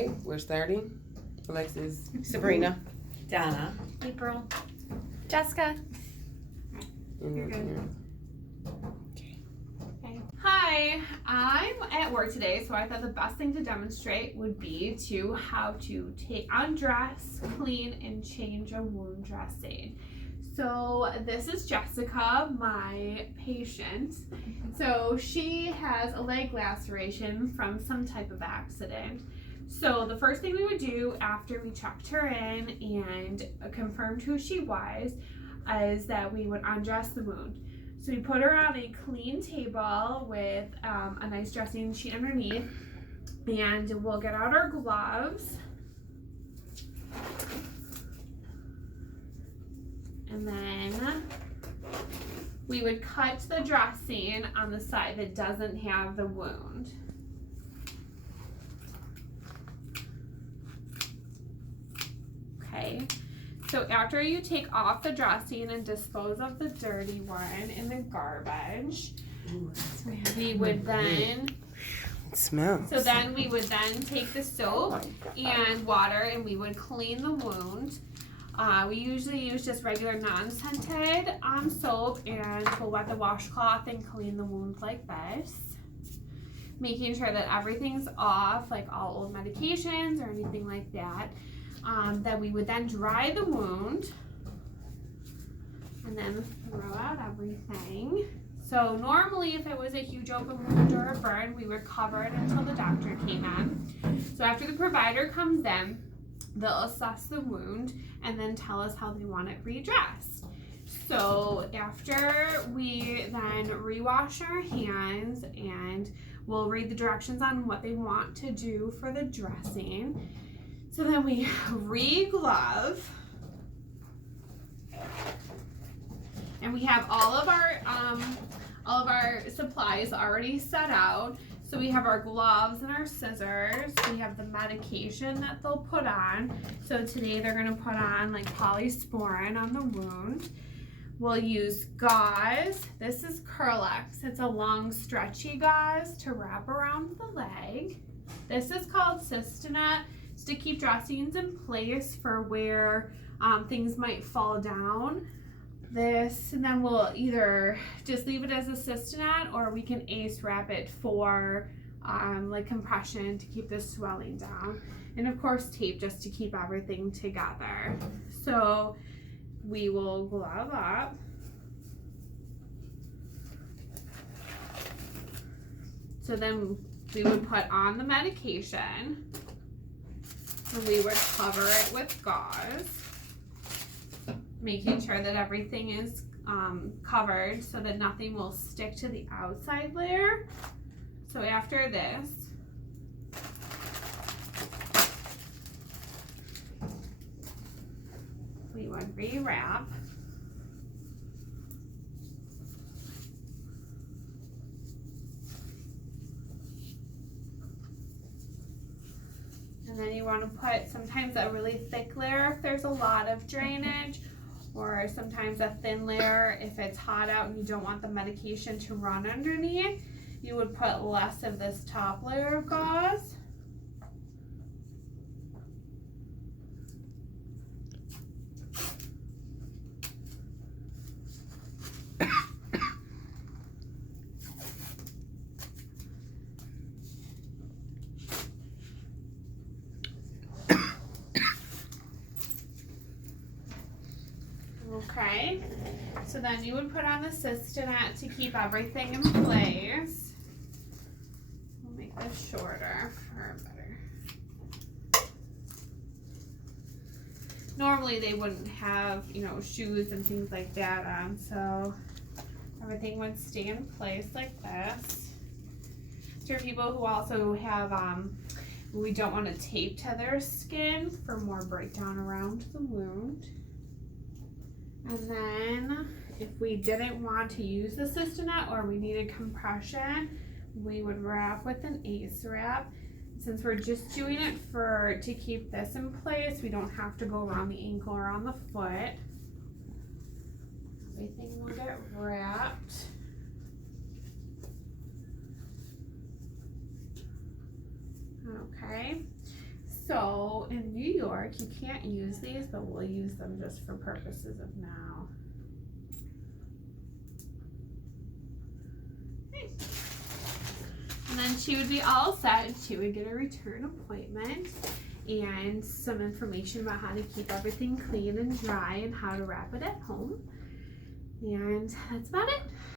Okay, we're starting. Alexis. Sabrina. Donna. April. Jessica. Hi, I'm at work today, so I thought the best thing to demonstrate would be how to undress, clean, and change a wound dressing. So this is Jessica, my patient. So she has a leg laceration from some type of accident. So the first thing we would do after we checked her in and confirmed who she was is that we would undress the wound. So we put her on a clean table with a nice dressing sheet underneath, and we'll get out our gloves. And then we would cut the dressing on the side that doesn't have the wound. Okay. So after you take off the dressing and dispose of the dirty one in the garbage, we would then, It smells. so then we would then take the soap and water and we would clean the wound. We usually use just regular non-scented soap, and we'll wet the washcloth and clean the wound like this. Making sure that everything's off, like all old medications or anything like that. Then we would then dry the wound and then throw out everything. So normally if it was a huge open wound or a burn, we would cover it until the doctor came in. So after the provider comes in, they'll assess the wound and then tell us how they want it redressed. So after we then rewash our hands, and we'll read the directions on what they want to do for the dressing. So then we re-glove, and we have all of our supplies already set out. So we have our gloves and our scissors. We have the medication that they'll put on. So today they're gonna put on like polysporin on the wound. We'll use gauze. This is Curlex. It's a long stretchy gauze to wrap around the leg. This is called Cystinet. To keep dressings in place for where things might fall down. This, and then we'll either just leave it as a Cystinet, or we can ACE wrap it for like compression to keep the swelling down. And of course tape just to keep everything together. So we will glove up. So then we would put on the medication. And we would cover it with gauze, making sure that everything is covered so that nothing will stick to the outside layer. So after this, we would rewrap. And then you want to put sometimes a really thick layer if there's a lot of drainage, or sometimes a thin layer if it's hot out and you don't want the medication to run underneath. You would put less of this top layer of gauze. Okay, so then you would put on the Cystinet to keep everything in place. We'll make this shorter for better. Normally they wouldn't have, shoes and things like that on, so everything would stay in place like this. For people who also have, we don't want to tape to their skin for more breakdown around the wound. And then if we didn't want to use the Cystinet or we needed compression, we would wrap with an ACE wrap. Since we're just doing it to keep this in place, we don't have to go around the ankle or on the foot. Everything will get wrapped. Okay, So in New York, you can't use these, but we'll use them just for purposes of now. Okay. And then she would be all set and she would get a return appointment and some information about how to keep everything clean and dry and how to wrap it at home. And that's about it.